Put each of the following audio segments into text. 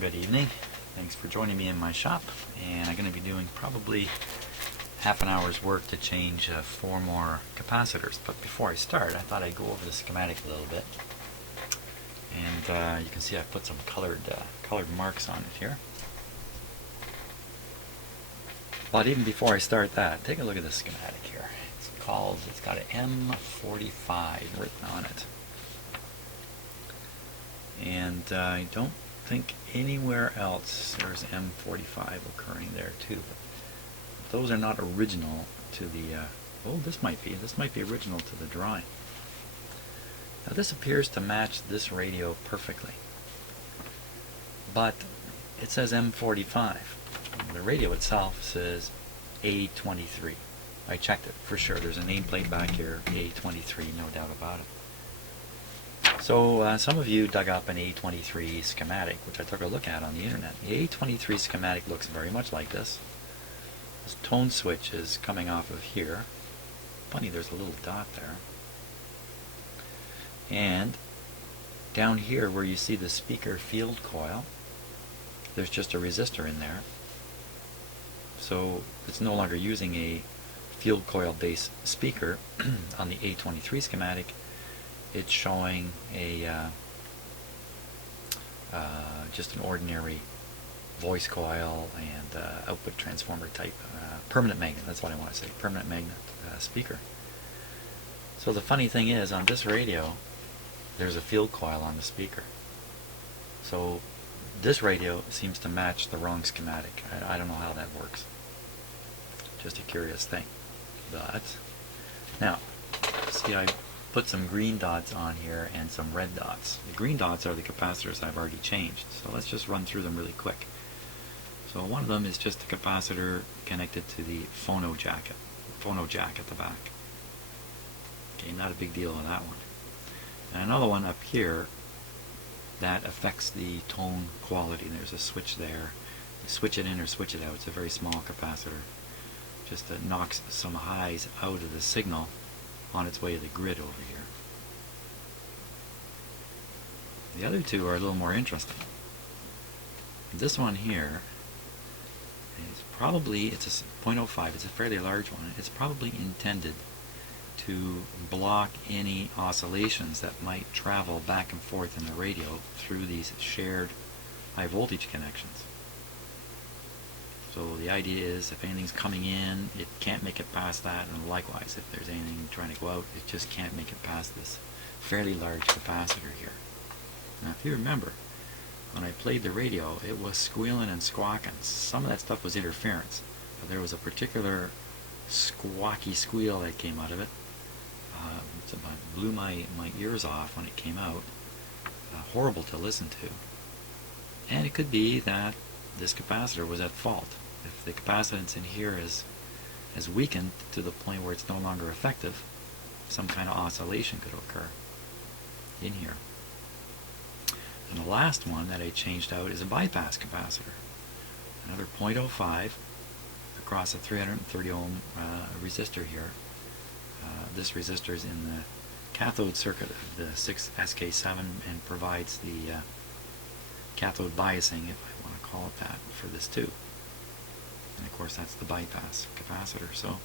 Good evening. Thanks for joining me in my shop, and I'm going to be doing probably half an hour's work to change 4 more capacitors. But before I start, I thought I'd go over the schematic a little bit. And you can see I've put some colored marks on it here. But even before I start that, take a look at the schematic here. It's got an M45 written on it. And I don't think anywhere else there's M45 occurring there too. But those are not original to the, this might be original to the drawing. Now this appears to match this radio perfectly. But it says M45. The radio itself says A-23. I checked it for sure. There's a nameplate back here, A-23, no doubt about it. So some of you dug up an A-23 schematic, which I took a look at on the internet. The A-23 schematic looks very much like this. This tone switch is coming off of here. Funny, there's a little dot there. And down here where you see the speaker field coil, there's just a resistor in there. So it's no longer using a field coil based speaker on the A-23 schematic. It's showing a just an ordinary voice coil and output transformer type permanent magnet. That's what I want to say, permanent magnet speaker. So the funny thing is, on this radio, there's a field coil on the speaker. So this radio seems to match the wrong schematic. I don't know how that works. Just a curious thing. But now, see, I put some green dots on here and some red dots. The green dots are the capacitors I've already changed, so let's just run through them really quick. So one of them is just a capacitor connected to the phono jack at the back. Okay, not a big deal on that one. And another one up here that affects the tone quality. There's a switch there. You switch it in or switch it out. It's a very small capacitor. Just knocks some highs out of the signal on its way to the grid over here. The other two are a little more interesting. This one here is probably, it's a 0.05, it's a fairly large one. It's probably intended to block any oscillations that might travel back and forth in the radio through these shared high voltage connections. So the idea is, if anything's coming in, it can't make it past that, and likewise, if there's anything trying to go out, it just can't make it past this fairly large capacitor here. Now if you remember, when I played the radio, it was squealing and squawking. Some of that stuff was interference, but there was a particular squawky squeal that came out of it. It blew my ears off when it came out. Horrible to listen to. And it could be that this capacitor was at fault. If the capacitance in here has weakened to the point where it's no longer effective, some kind of oscillation could occur in here. And the last one that I changed out is a bypass capacitor. Another 0.05 across a 330 ohm resistor here. This resistor is in the cathode circuit of the 6SK7 and provides the cathode biasing, if I want to call it that, for this too. And of course that's the bypass capacitor. So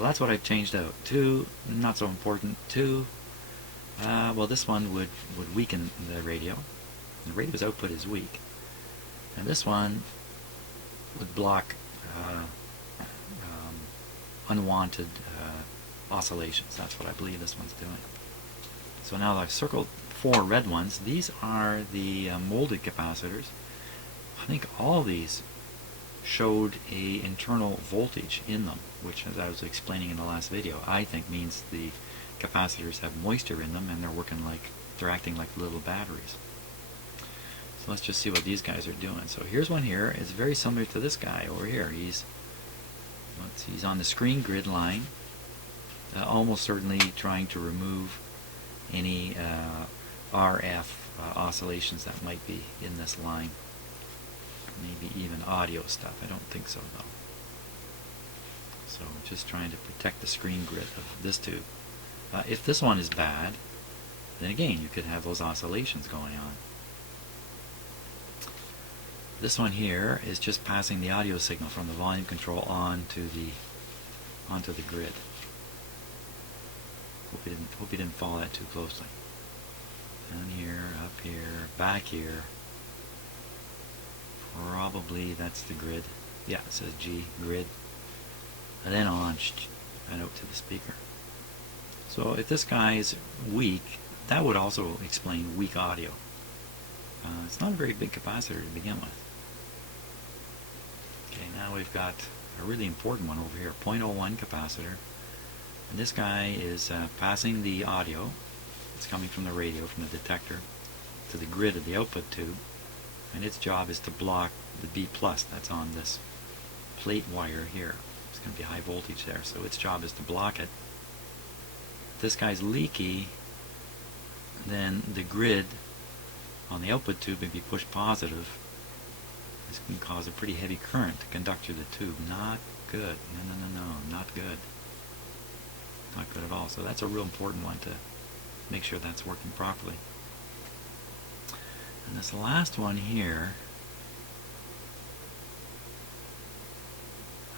that's what I've changed out. 2, not so important. 2, well, this one would weaken the radio. The radio's output is weak. And this one would block unwanted oscillations. That's what I believe this one's doing. So now I've circled 4 red ones. These are the molded capacitors. I think all these showed a internal voltage in them, which, as I was explaining in the last video, I think means the capacitors have moisture in them and they're acting like little batteries. So let's just see what these guys are doing. So here's one here. It's very similar to this guy over here. He's on the screen grid line, almost certainly trying to remove any RF oscillations that might be in this line. Maybe even audio stuff. I don't think so though. So just trying to protect the screen grid of this tube. If this one is bad, then again you could have those oscillations going on. This one here is just passing the audio signal from the volume control onto the grid. Hope you didn't follow that too closely. Down here, up here, back here. Probably that's the grid. Yeah, it says G, grid. And then on and out to the speaker. So if this guy is weak, that would also explain weak audio. It's not a very big capacitor to begin with. Okay, now we've got a really important one over here, 0.01 capacitor. And this guy is passing the audio. It's coming from the radio, from the detector, to the grid of the output tube. And its job is to block the B+ that's on this plate wire here. It's going to be high voltage there, so its job is to block it. If this guy's leaky, then the grid on the output tube may be pushed positive. This can cause a pretty heavy current to conduct through the tube. Not good. No, not good. Not good at all. So that's a real important one to make sure that's working properly. And this last one here,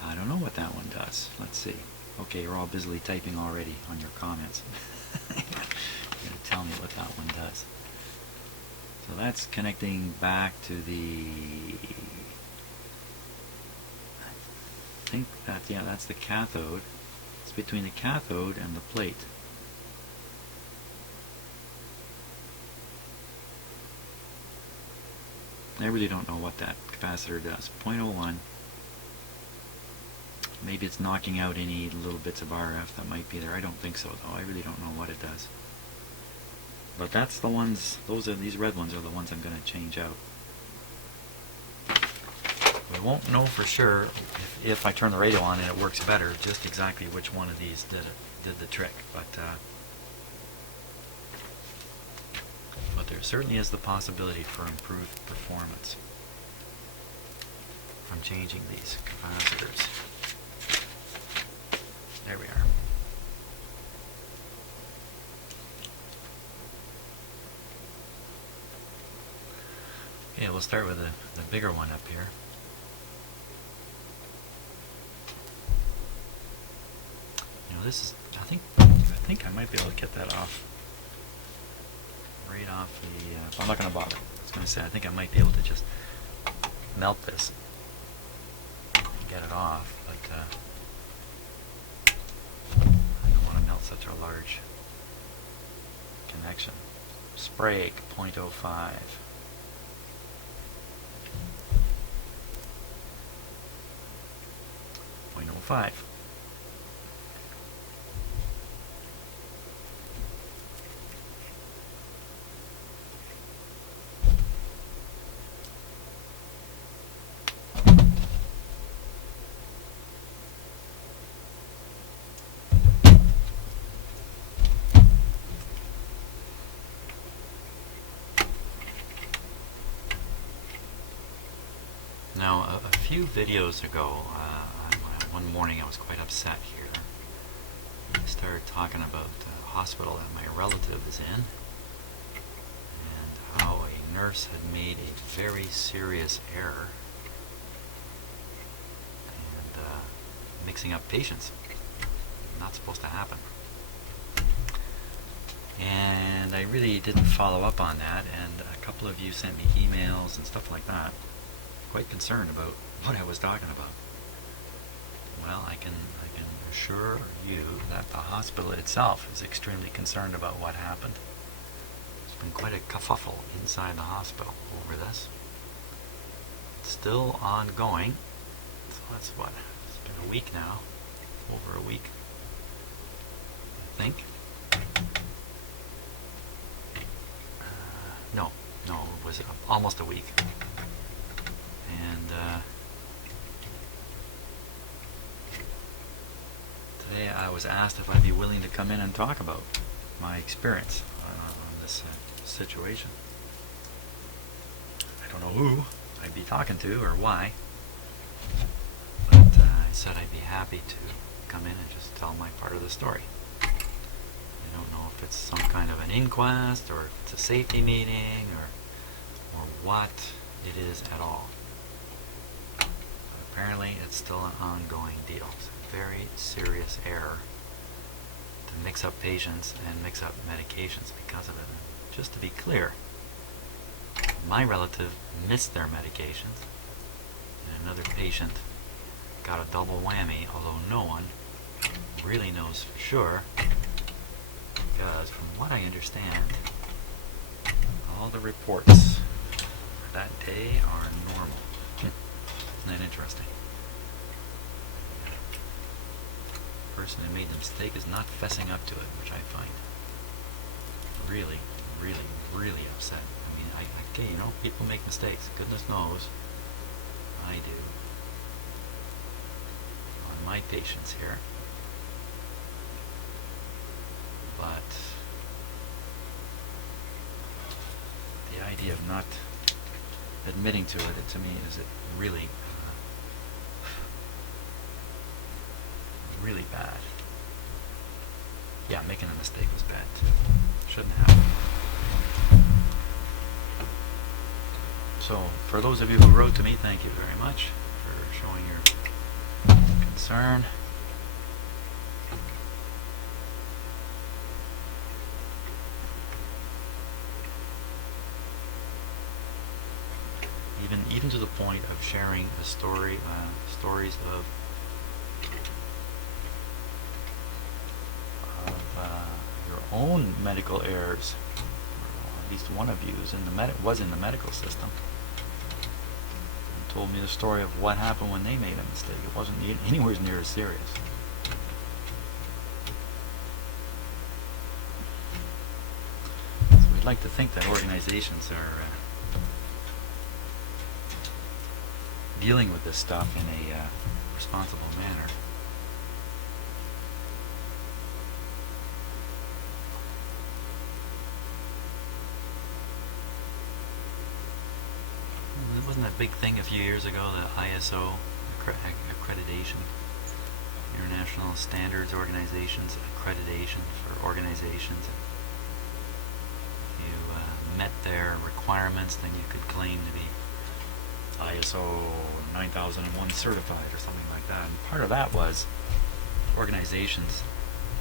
I don't know what that one does. Let's see. Okay, you're all busily typing already on your comments. You're going to tell me what that one does. So that's connecting back to the, I think that, yeah, that's the cathode. It's between the cathode and the plate. I really don't know what that capacitor does. 0.01. Maybe it's knocking out any little bits of RF that might be there. I don't think so, though. I really don't know what it does. But that's the ones, these red ones are the ones I'm going to change out. We won't know for sure if I turn the radio on and it works better, just exactly which one of these did the trick. But there certainly is the possibility for improved performance from changing these capacitors. There we are. Okay, we'll start with the bigger one up here. You know, this is, I think I might be able to get that off. Right off the, I'm not going to bother. I was going to say, I think I might be able to just melt this and get it off, but I don't want to melt such a large connection. Sprague 0.05. 0.05. Now, a few videos ago, one morning I was quite upset here. I started talking about the hospital that my relative is in, and how a nurse had made a very serious error and mixing up patients. Not supposed to happen. And I really didn't follow up on that, and a couple of you sent me emails and stuff like that, quite concerned about what I was talking about. Well, I can assure you that the hospital itself is extremely concerned about what happened. There's been quite a kerfuffle inside the hospital over this. It's still ongoing. So that's what? It's been a week now. Over a week, I think. No, it was almost a week. And today I was asked if I'd be willing to come in and talk about my experience on this situation. I don't know who I'd be talking to or why, but I said I'd be happy to come in and just tell my part of the story. I don't know if it's some kind of an inquest or if it's a safety meeting or what it is at all. Apparently it's still an ongoing deal. It's a very serious error to mix up patients and mix up medications because of it. And just to be clear, my relative missed their medications, and another patient got a double whammy, although no one really knows for sure, because from what I understand, all the reports for that day are normal. Isn't that interesting? The person who made the mistake is not fessing up to it, which I find really, really, really upset. I mean, okay, you know, people make mistakes. Goodness knows I do. On my patients here. But the idea of not admitting to it, to me, is it really, really bad. Yeah, making a mistake was bad too. Shouldn't happen. So, for those of you who wrote to me, thank you very much for showing your concern. Even to the point of sharing a stories of your own medical errors. Or at least one of you is was in the medical system and told me the story of what happened when they made a mistake. It wasn't anywhere near as serious. So we'd like to think that organizations are dealing with this stuff in a responsible manner. It wasn't a big thing a few years ago, the ISO accreditation, International Standards Organizations accreditation for organizations. If you met their requirements, then you could claim to be ISO 9001 certified or something like that. And part of that was organizations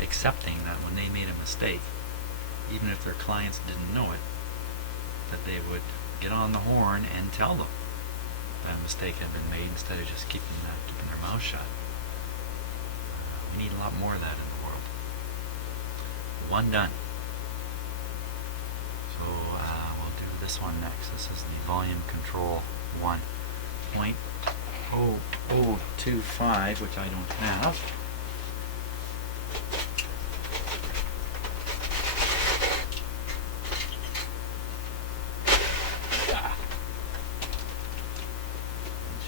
accepting that when they made a mistake, even if their clients didn't know it, that they would get on the horn and tell them that a mistake had been made instead of just keeping their mouth shut. We need a lot more of that in the world. One done. So we'll do this one next. This is the volume control 1.0025, which I don't have.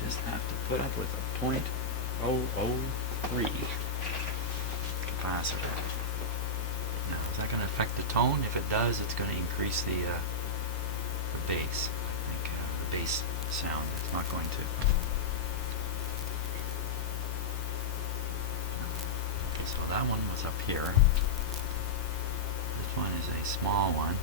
Just have to put up with a 0.003 capacitor. Now, is that going to affect the tone? If it does, it's going to increase the bass. I think the bass sound. It's not going to. Okay, so that one was up here. This one is a small one.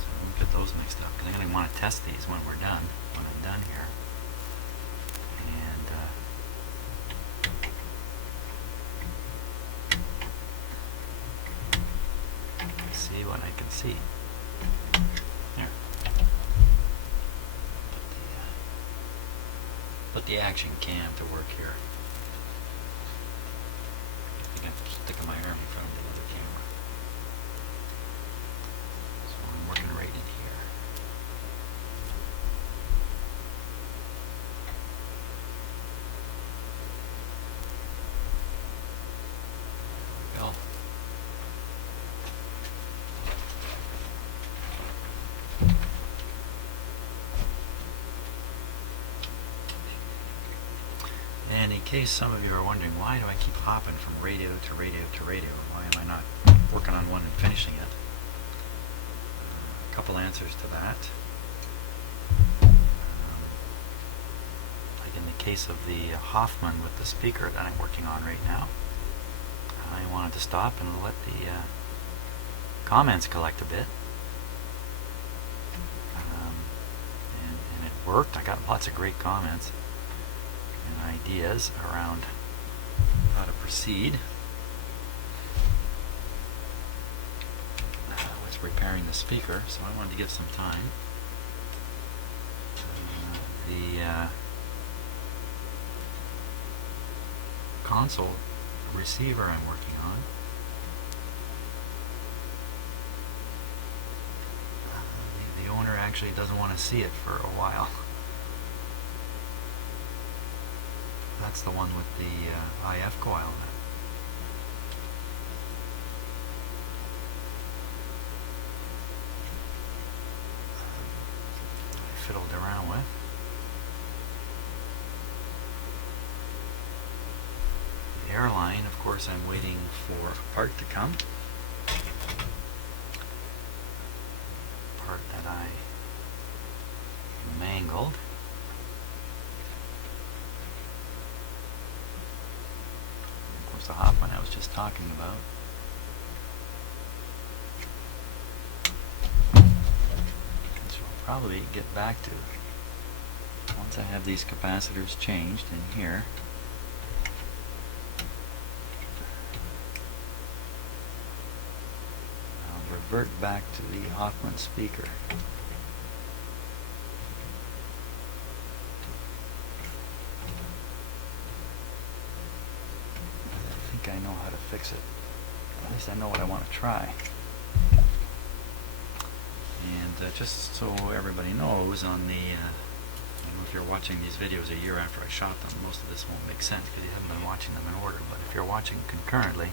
So don't get those mixed up, because I'm going to want to test these when we're done, when I'm done here. See what I can see. Here. Put the action cam to work here. I think I'm sticking my arm in front of the other camera. So I'm working right in here. There we go. And in case some of you are wondering, why do I keep hopping from radio to radio to radio? Why am I not working on one and finishing it? A couple answers to that. Like in the case of the Hoffman with the speaker that I'm working on right now, I wanted to stop and let the comments collect a bit. And it worked. I got lots of great comments and ideas around how to proceed. I was repairing the speaker, so I wanted to give some time. The console receiver I'm working on, the owner actually doesn't want to see it for a while. That's the one with the IF coil in it. I fiddled around with. The airline, of course, I'm waiting for a part to come. Part that I mangled. Of course, the hot one I was just talking about. Which we'll probably get back to once I have these capacitors changed in here. Revert back to the Hoffman speaker. I think I know how to fix it. At least I know what I want to try. And just so everybody knows, on the I don't know if you're watching these videos a year after I shot them, most of this won't make sense because you haven't been watching them in order, but if you're watching concurrently,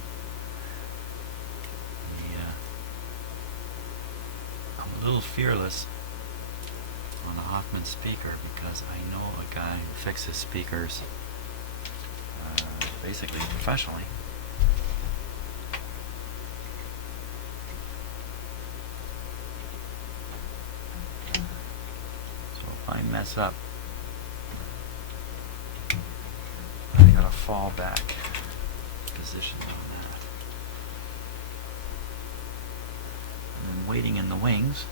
a little fearless on the Hoffman speaker because I know a guy who fixes speakers basically professionally. So if I mess up, I got a fallback position on that. And waiting in the wings.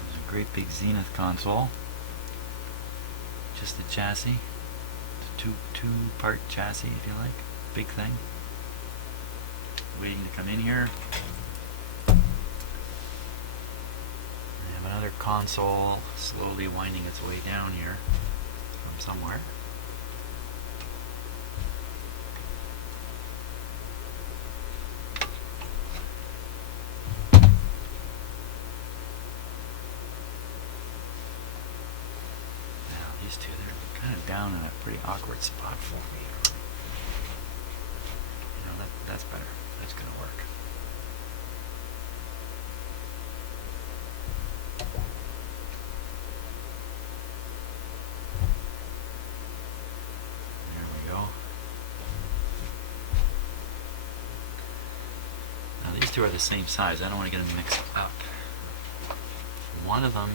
There's a great big Zenith console. Just the chassis. It's a two-part chassis, if you like. Big thing. Waiting to come in here. I have another console slowly winding its way down here from somewhere. These two, they're kind of down in a pretty awkward spot for me. You know, that's better. That's going to work. There we go. Now these two are the same size. I don't want to get them mixed up. One of them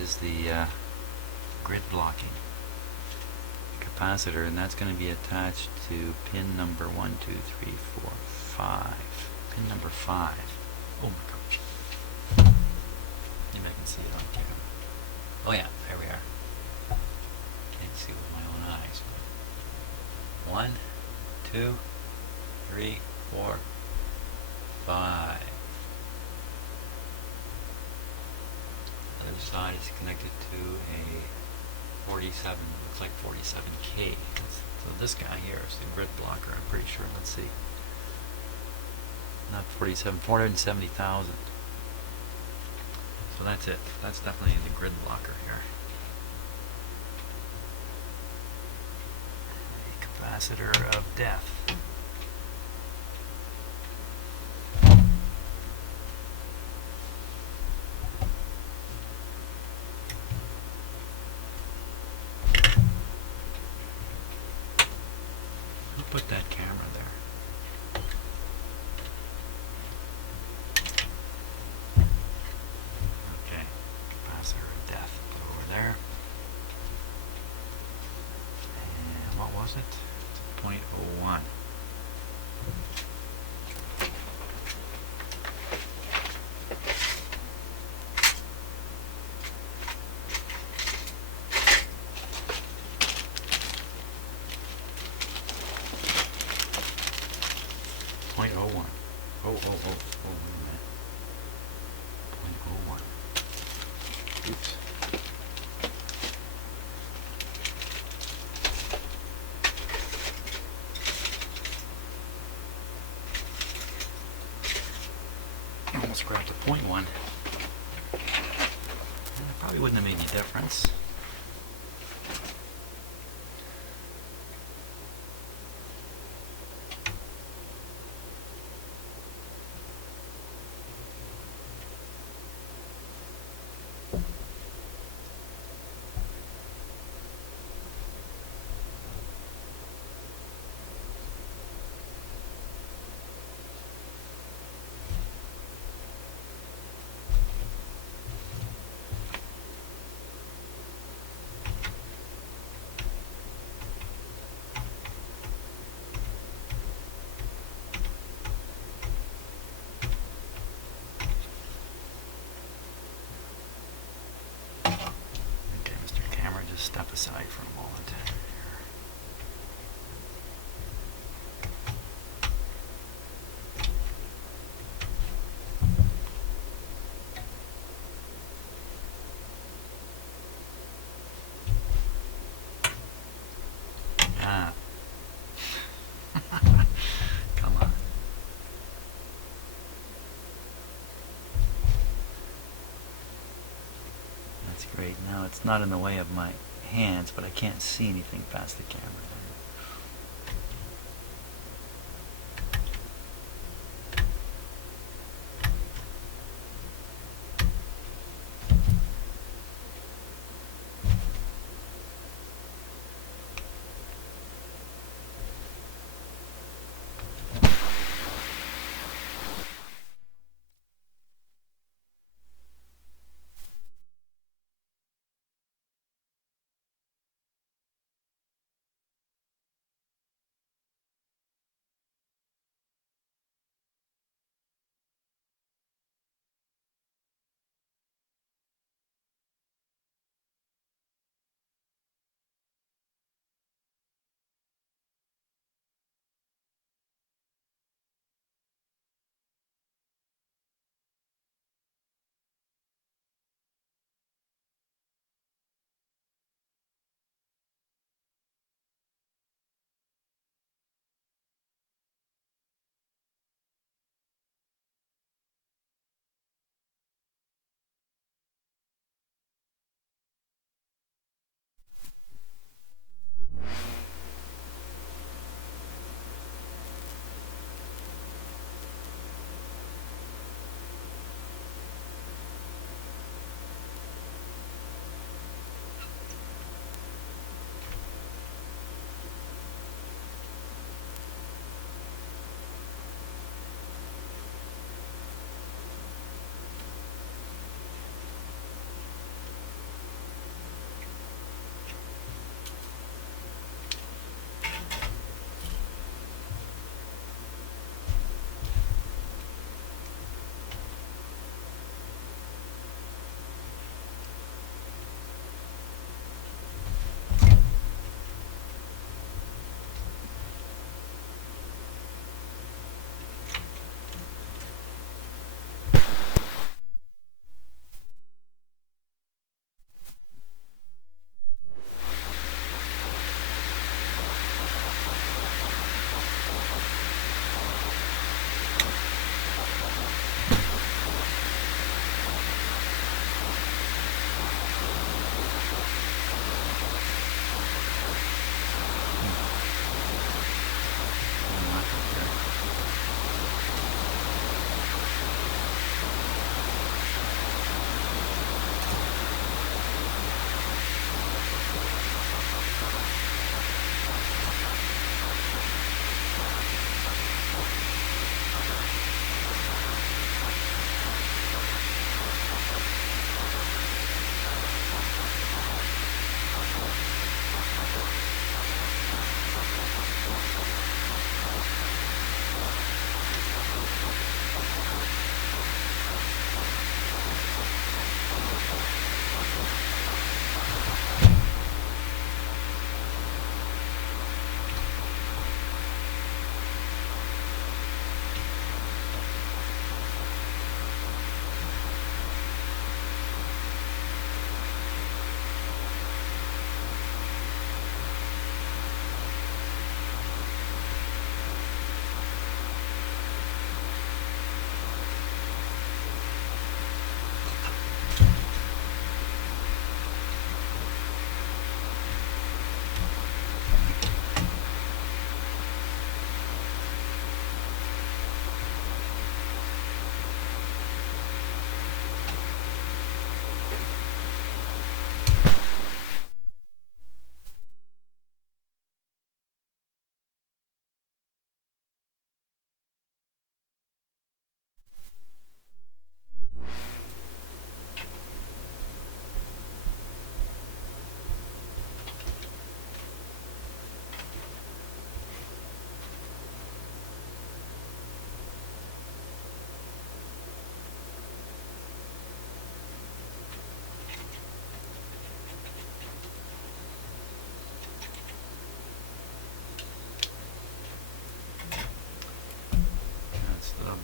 is the grid blocking capacitor, and that's going to be attached to pin number 1, 2, 3, 4, 5. Pin number 5. Oh my gosh. Maybe I can see it on camera. Oh yeah, there we are. Can't see with my own eyes. 1, 2, 3, 4, 5. The other side is connected to a 47, looks like 47K. So this guy here is the grid blocker, I'm pretty sure. Let's see. Not 47, 470,000. So that's it. That's definitely the grid blocker here. The capacitor of death. Put that camera there. Okay, capacitor of death. Put over there. And what was it? It's 0.01. 0.1. It probably wouldn't have made any difference. Okay, Mr. Camera, just step aside for a moment. Ah. Come on. That's great. Now it's not in the way of my hands, but I can't see anything past the camera.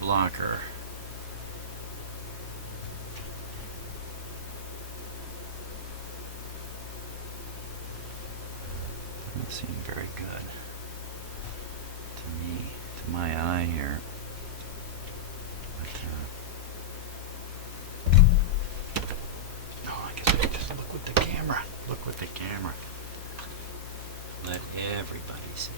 blocker. Doesn't seem very good to me, to my eye here. But, no, I guess I can just look with the camera. Look with the camera. Let everybody see.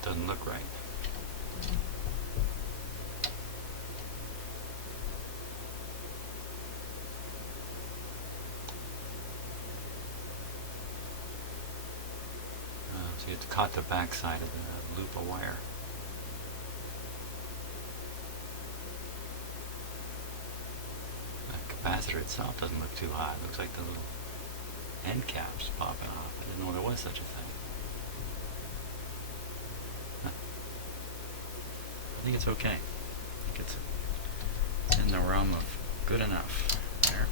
Doesn't look right. See, it's caught the back side of the loop of wire. The capacitor itself doesn't look too hot. It looks like the little end caps popping off. I didn't know there was such a thing. I think it's okay. I think it's in the realm of good enough. There.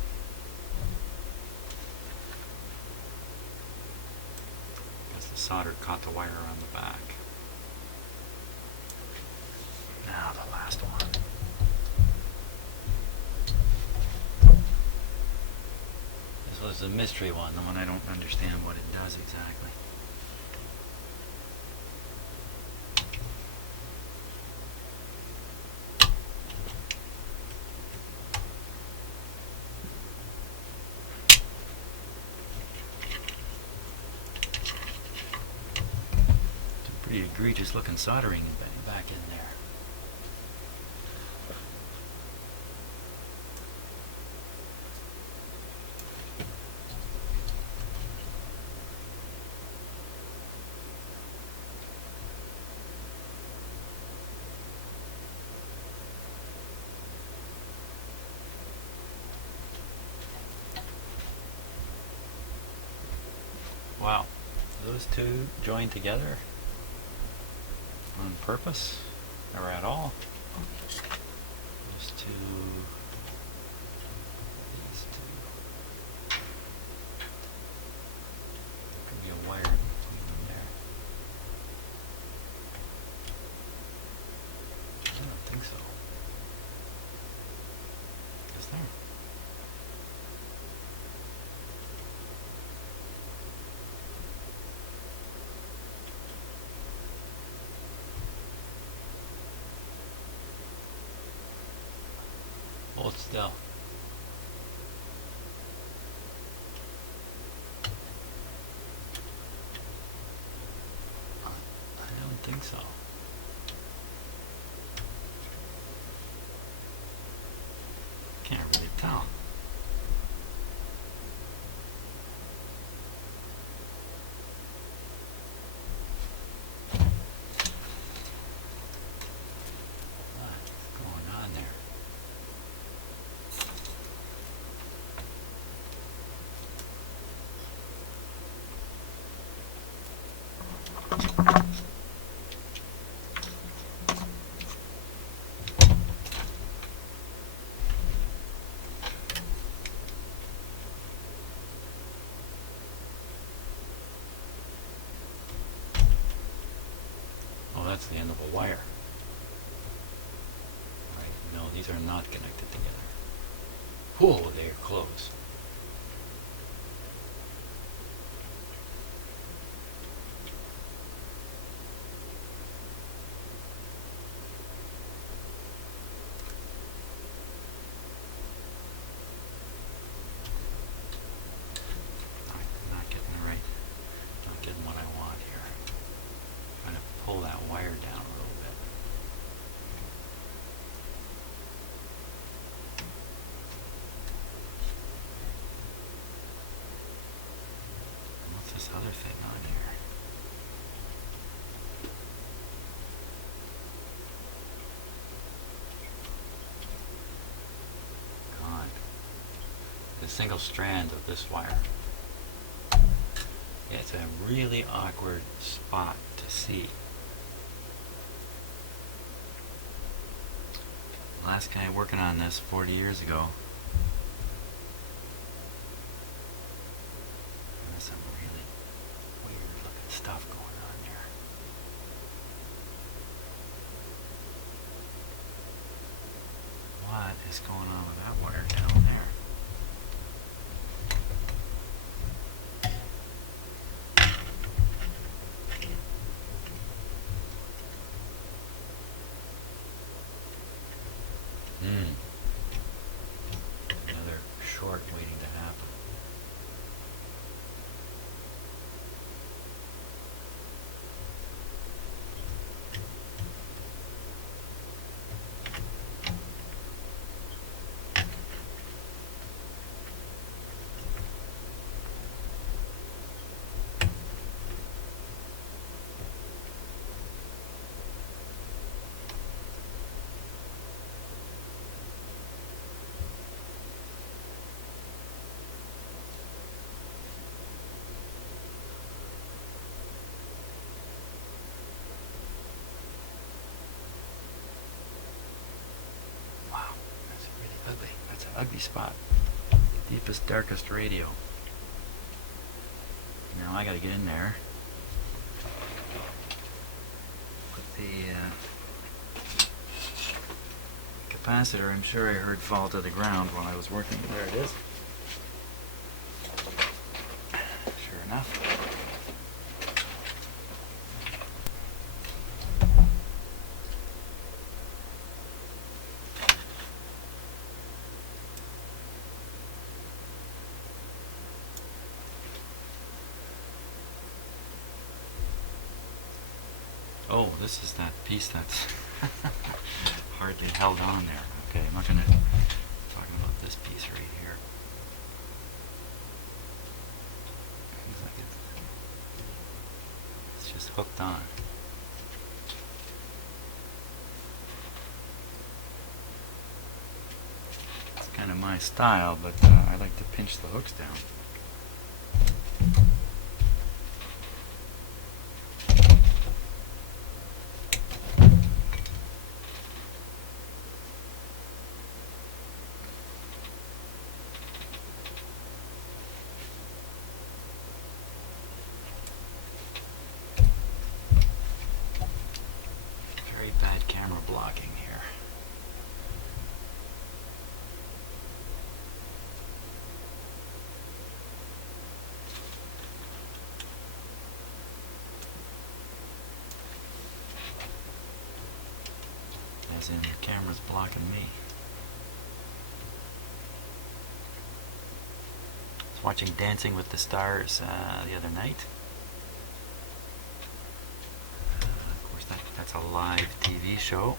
Because the solder caught the wire on the back. Now the last one. This was the mystery one, the one I don't understand what it does exactly. Pretty egregious looking soldering back in there. Wow, those two joined together on purpose or at all. These two. There could be a wire between them there. I don't think so. Is there? Hold still. I don't think so. Can't really tell. What's going on there? Oh, that's the end of a wire. Right, no, these are not connected together. Whoa, they're close. Pull that wire down a little bit. What's this other thing on here? Gone. The single strand of this wire. Yeah, it's a really awkward spot to see. Last guy working on this 40 years ago. There's some really weird looking stuff going on there. What is going on with that wire down there? Another short waiting to happen. Ugly. That's an ugly spot. Deepest, darkest radio. Now I gotta get in there. Put the capacitor, I'm sure I heard fall to the ground while I was working. There it is. Sure enough. Oh, this is that piece that's hardly held on there. Okay, I'm not going to talk about this piece right here. Seems like it's just hooked on. It's kind of my style, but I like to pinch the hooks down. Bad camera blocking here. As in, the camera's blocking me. I was watching Dancing with the Stars the other night. That's a live TV show,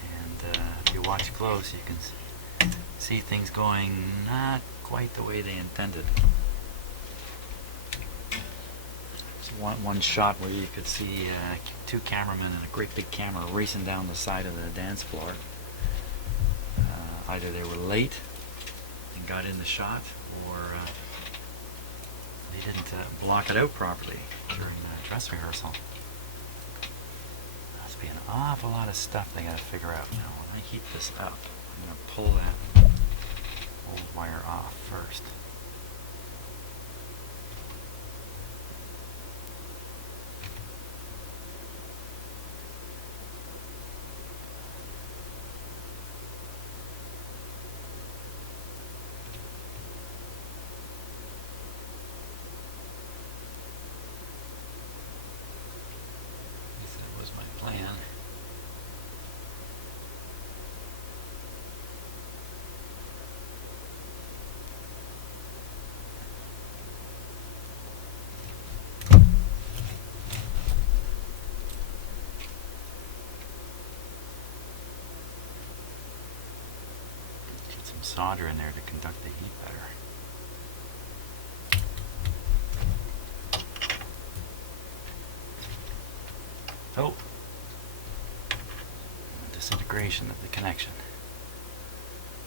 and if you watch close, you can see things going not quite the way they intended. There's one shot where you could see two cameramen and a great big camera racing down the side of the dance floor. Either they were late and got in the shot, or they didn't block it out properly during dress rehearsal. Must be an awful lot of stuff they gotta figure out. Now, when I heat this up, I'm gonna pull that old wire off first. Plan. Get some solder in there to conduct the heat better. Oh! Disintegration of the connection.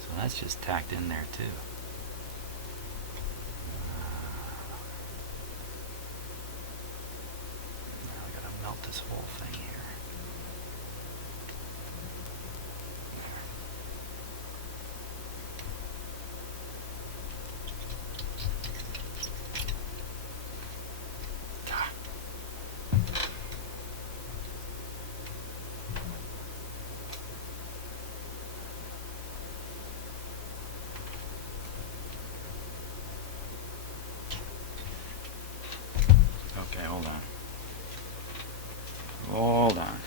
So that's just tacked in there too. Now I gotta melt this whole thing here. hold on.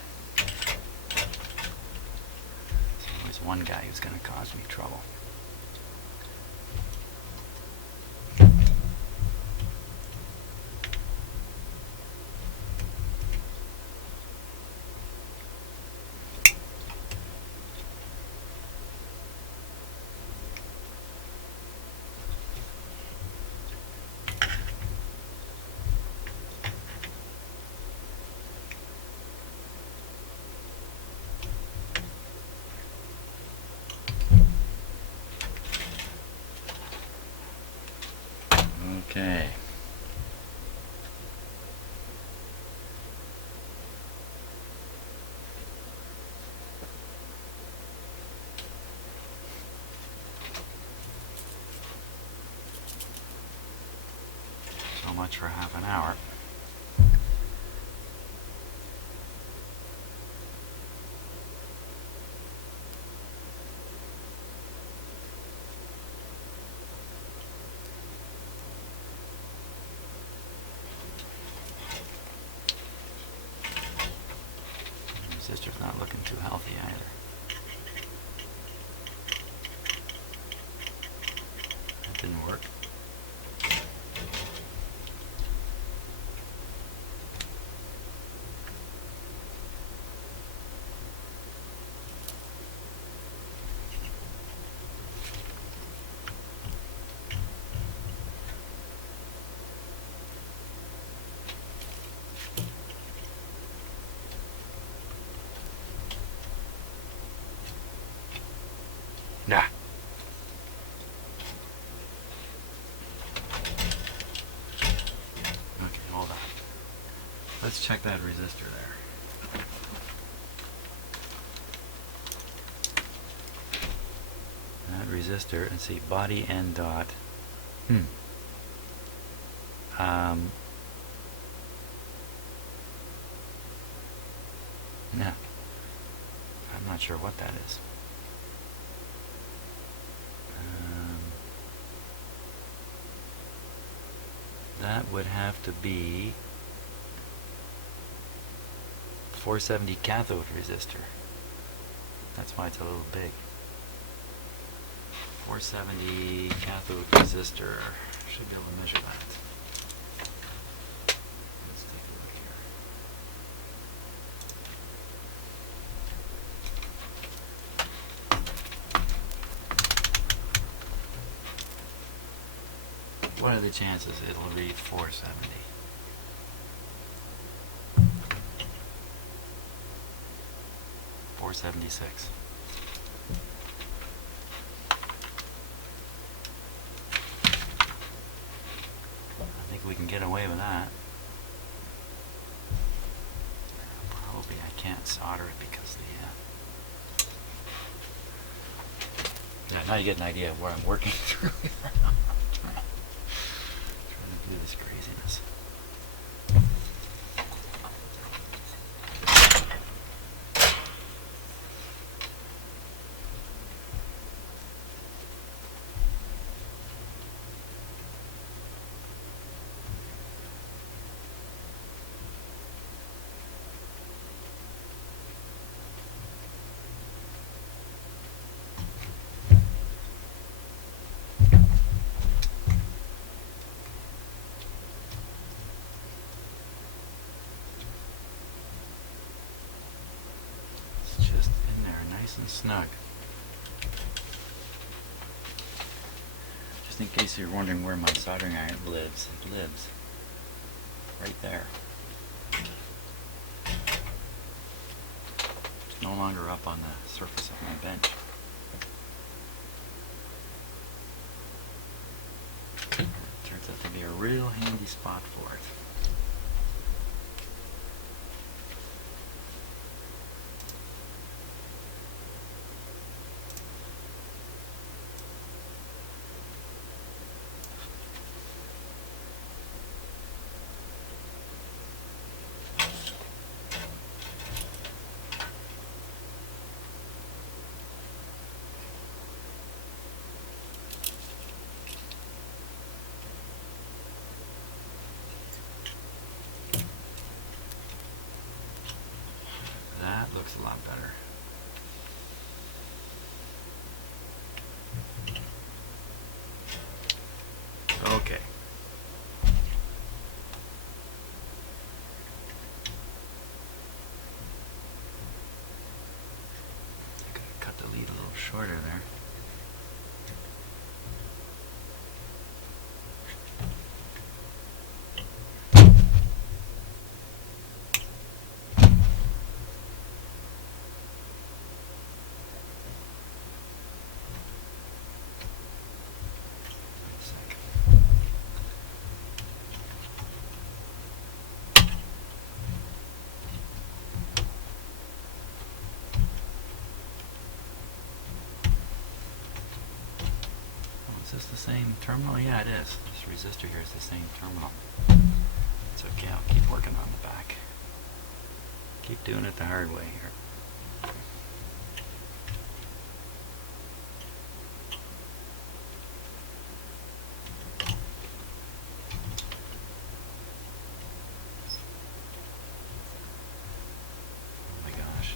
There's one guy who's going to cause me trouble. Okay. So much for half an hour. Sister's not looking too healthy either. That didn't work. Nah. Okay, hold on. Let's check that resistor there. That resistor, and see, body and dot. No. I'm not sure what that is. That would have to be 470 cathode resistor. That's why it's a little big. 470 cathode resistor. Should be able to measure that. Let's take a look here. What are the chances it'll read 470? $4.76. I think we can get away with that. Probably I can't solder it because the yeah, now you get an idea of what I'm working through. Trying to do this craziness. Nice and snug. Just in case you're wondering where my soldering iron lives, it lives right there. It's no longer up on the surface of my bench. It turns out to be a real handy spot for it. shorter there. Is this the same terminal? Yeah, it is. This resistor here is the same terminal. It's okay, I'll keep working on the back. Keep doing it the hard way here. Oh my gosh.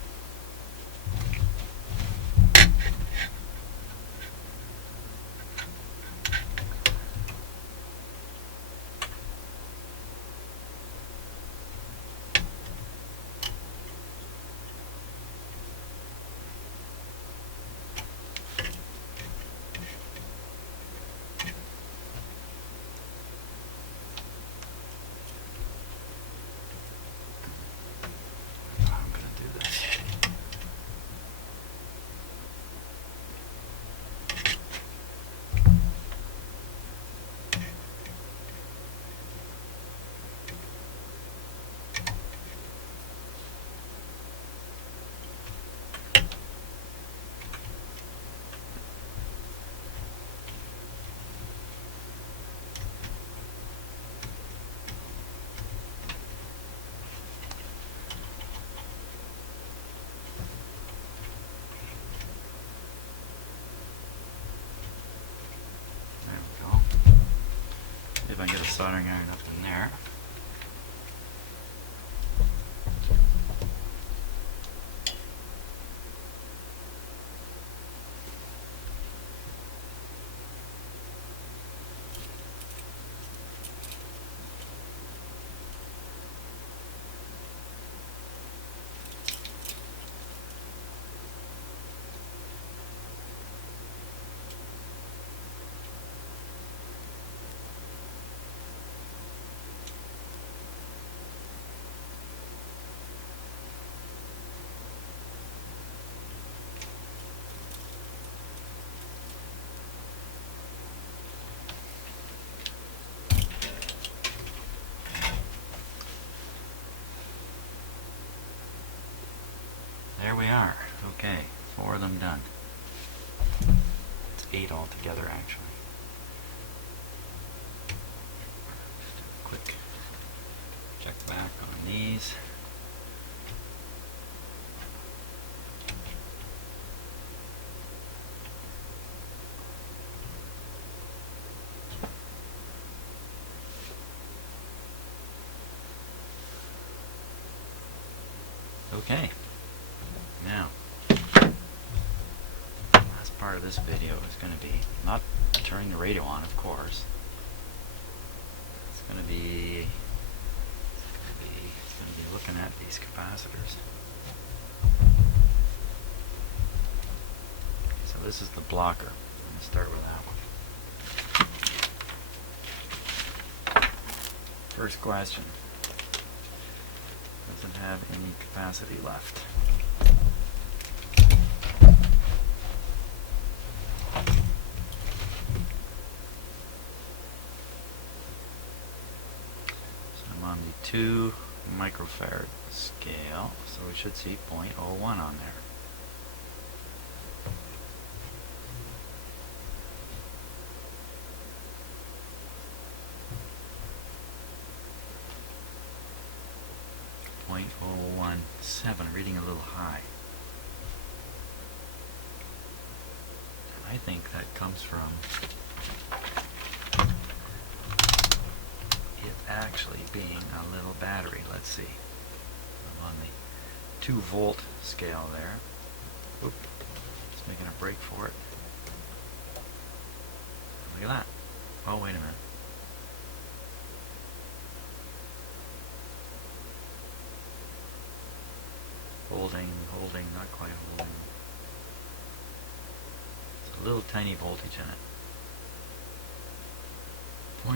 If I can get a soldering iron up in there. There we are. Okay, 4 of them done. It's 8 altogether, actually. Just a quick check back on these. Okay. Now, last part of this video is going to be not turning the radio on, of course. It's going to be looking at these capacitors. So this is the blocker. I'm going to start with that one. First question. Does it have any capacity left? On the 2 microfarad scale, so we should see 0.01 on there. .017, reading a little high. I think that comes from actually being a little battery. Let's see. I'm on the 2 volt scale there. Oop. Just making a break for it. Look at that. Oh, wait a minute. Holding, not quite holding. little tiny voltage in it.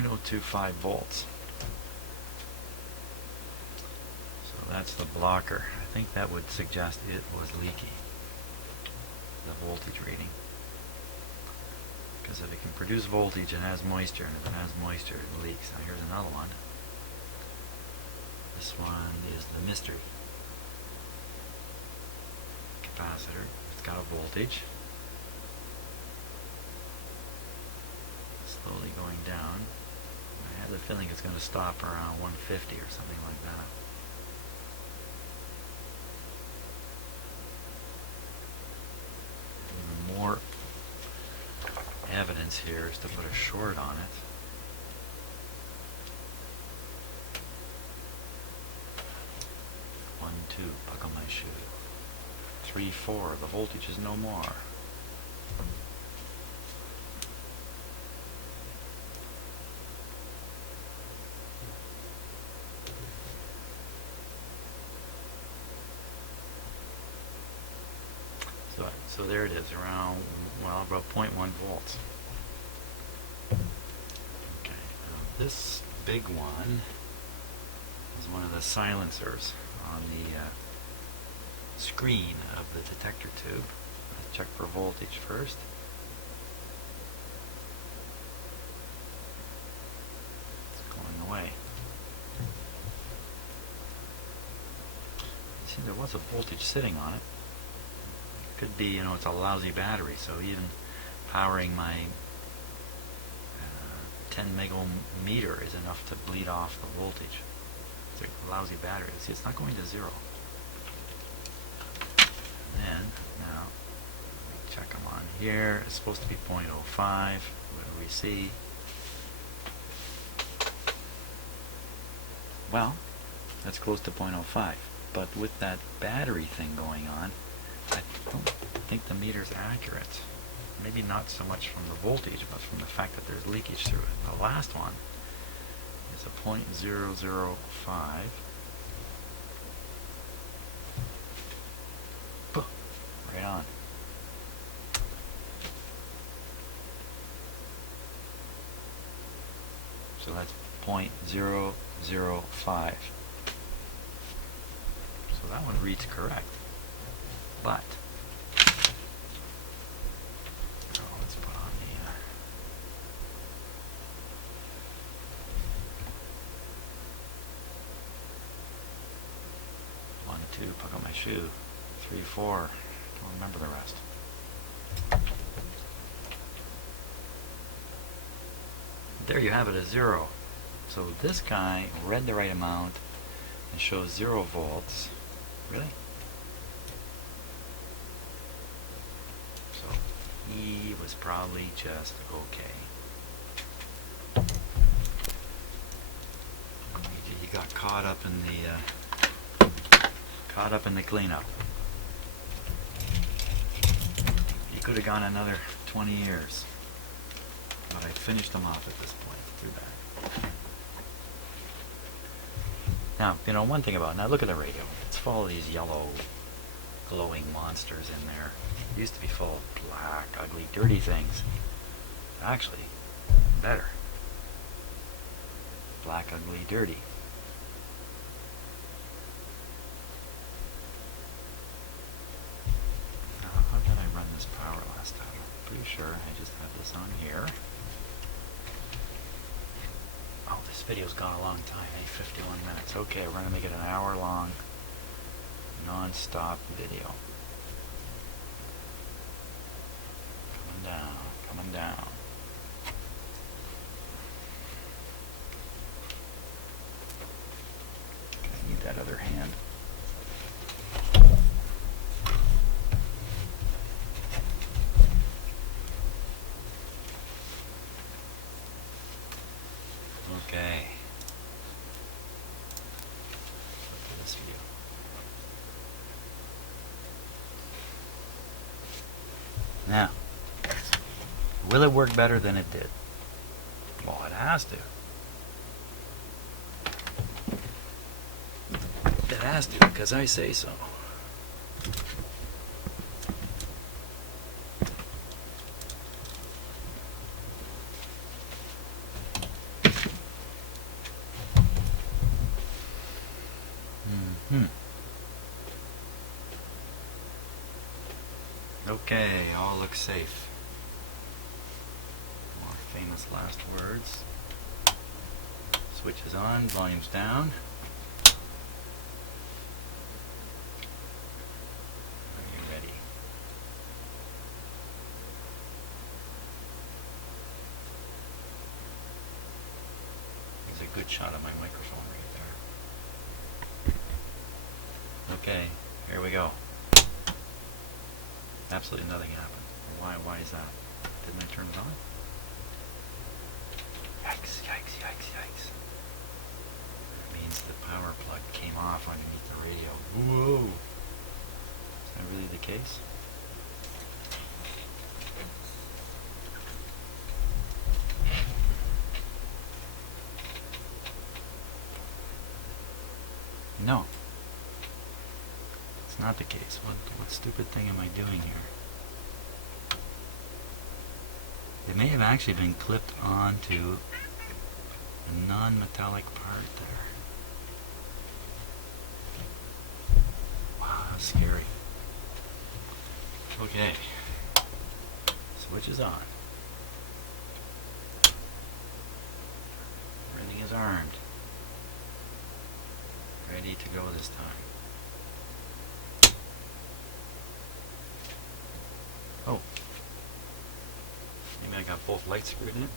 0.025 volts. So that's the blocker. I think that would suggest it was leaky, the voltage reading. Because if it can produce voltage, it has moisture, and if it has moisture, it leaks. Now here's another one. This one is the mystery capacitor. It's got a voltage. Slowly going down. I have the feeling it's going to stop around 150 or something like that. Even more evidence here is to put a short on it. 1, 2, buckle my shoe. 3, 4, the voltage is no more. So there it is, around, well, about 0.1 volts. Okay, now this big one is one of the silencers on the screen of the detector tube. Let's check for voltage first. It's going away. You see, there was a voltage sitting on it. Could be, you know, it's a lousy battery, so even powering my 10 megometer is enough to bleed off the voltage. It's a lousy battery. See, it's not going to zero. And then, now, check them on here. It's supposed to be 0.05. What do we see? Well, that's close to 0.05. But with that battery thing going on, I don't think the meter's accurate. Maybe not so much from the voltage, but from the fact that there's leakage through it. The last one is a 0.005. Right on. So that's 0.005. So that one reads correct. But, let's put on the, one, two, puck on my shoe, 3, 4, don't remember the rest. There you have it, a 0. So this guy read the right amount and shows 0 volts. Really? He was probably just okay. He got caught up in the cleanup. He could have gone another 20 years, but I finished him off at this point. Too bad. Now, you know one thing about it. Now look at the radio. It's full of these yellow, glowing monsters in there. It used to be full of black, ugly, dirty things. Actually, better. Black, ugly, dirty. Now, how did I run this power last time? I'm pretty sure I just have this on here. Oh, this video's gone a long time, 51 minutes. Okay, we're going to make it an hour-long, non-stop video. Coming down. I need that other hand. Okay. Look at this view. Now, will it work better than it did? Well, it has to. It has to, because I say so. Okay, all looks safe. More famous last words. Switch is on, volume's down. Are you ready? There's a good shot of my microphone right there. Okay, here we go. Absolutely nothing happened. Why is that? Didn't I turn it on? Yikes, yikes, yikes, yikes. That means the power plug came off underneath the radio. Whoa! Is that really the case? No. It's not the case. What stupid thing am I doing here? It may have actually been clipped onto a non-metallic part there. Wow, that's scary. Okay. Switch is on. Everything is armed. Ready to go this time. Oh. Maybe I got both lights screwed in.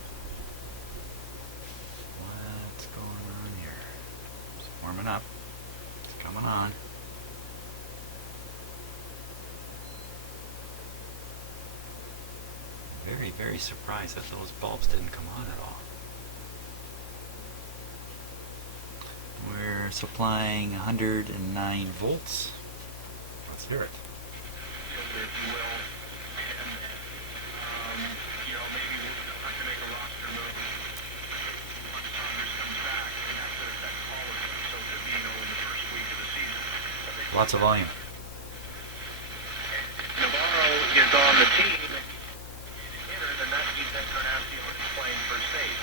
What's going on here? It's warming up. It's coming on. Very, very surprised that those bulbs didn't come on at all. We're supplying 109 volts. Let's hear it. Lots of volume. Navarro is on the team. Then that means that Carnasio is playing for safe.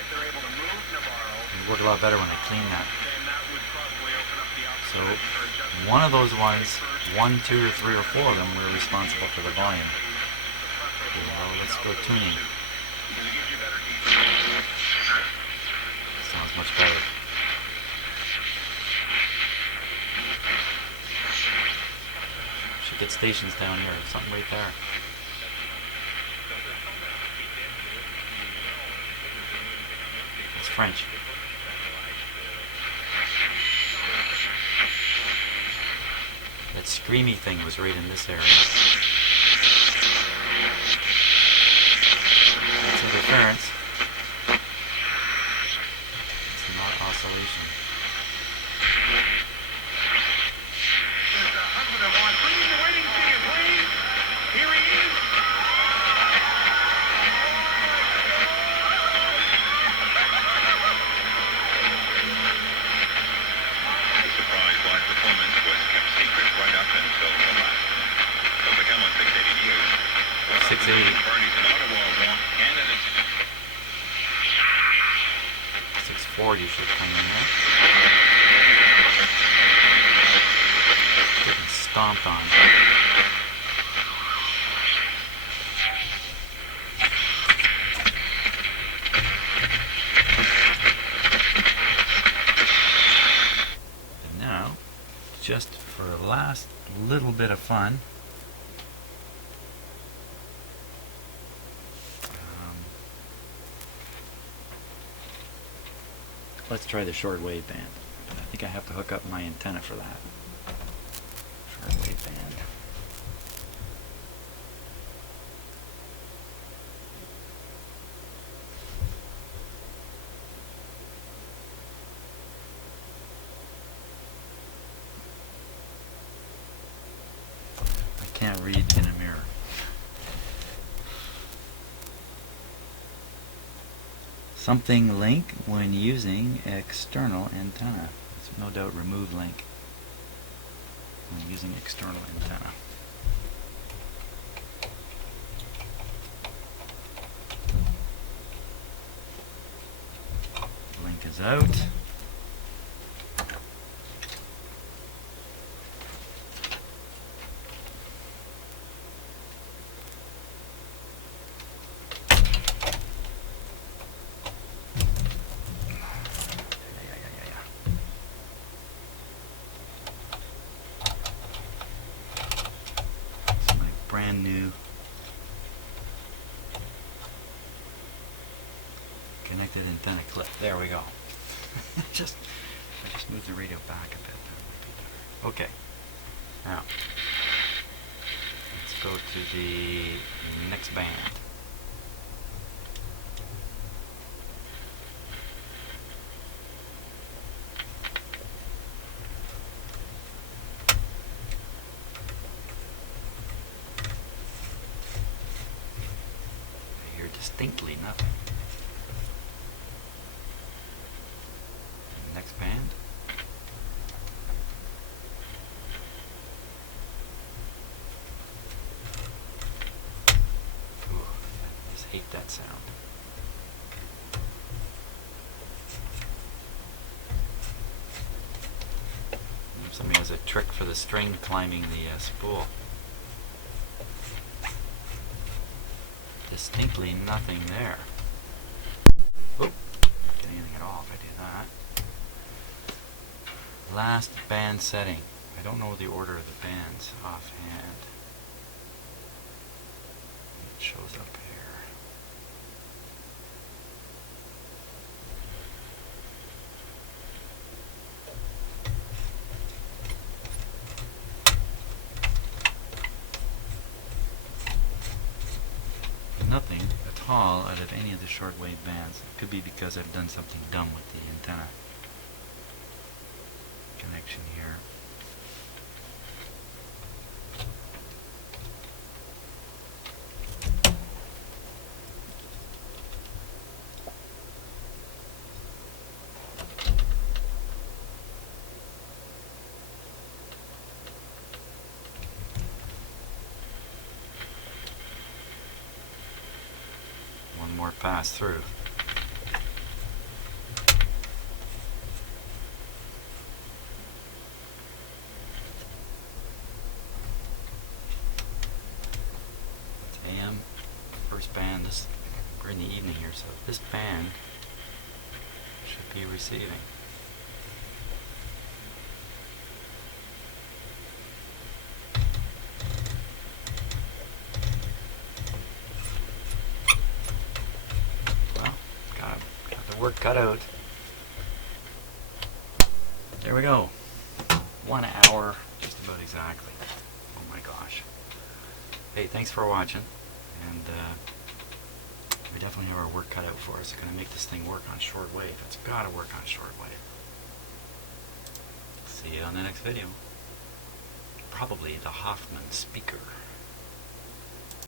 If they're able to move Navarro, It worked a lot better when I cleaned that. then that would probably open up the So opportunity for adjustment. one of those ones, 1, 2, or 3, or 4 of them were responsible for the volume. Okay, well, let's go tuning. Because it gives you better detail. Sounds much better. Should get stations down here. Something right there. It's French. That screamy thing was right in this area. That's interference. It's not oscillation. There's a husband of one. Please, waiting to you, please. Here he is. The surprise live performance was kept secret right up until the last. So for come on 680 News, 680. parties in Ottawa want candidates. 640 should come in there. Getting stomped on. And now, just for a last little bit of fun, let's try the shortwave band. I think I have to hook up my antenna for that. Shortwave band. I can't read in a mirror. Something link when using external antenna. It's no doubt remove link when using external antenna. Link is out. just move the radio back a bit. Okay. Now, let's go to the next band. I hear distinctly nothing. Next band. Ooh, I just hate that sound. Somebody has a trick for the string climbing the spool. Distinctly nothing there. Oh, get anything at all if I do that. Last band setting. I don't know the order of the bands offhand. It shows up here. Nothing at all out of any of the shortwave bands. It could be because I've done something dumb with the antenna connection here. One more pass through. AM, first band. We're in the evening here, so this band should be receiving. Well, got the work cut out. There we go. 1 hour, just about exactly. Oh my gosh. Hey, thanks for watching, and we definitely have our work cut out for us. It's going to make this thing work on shortwave. It's got to work on shortwave. See you on the next video. Probably the Hoffman speaker.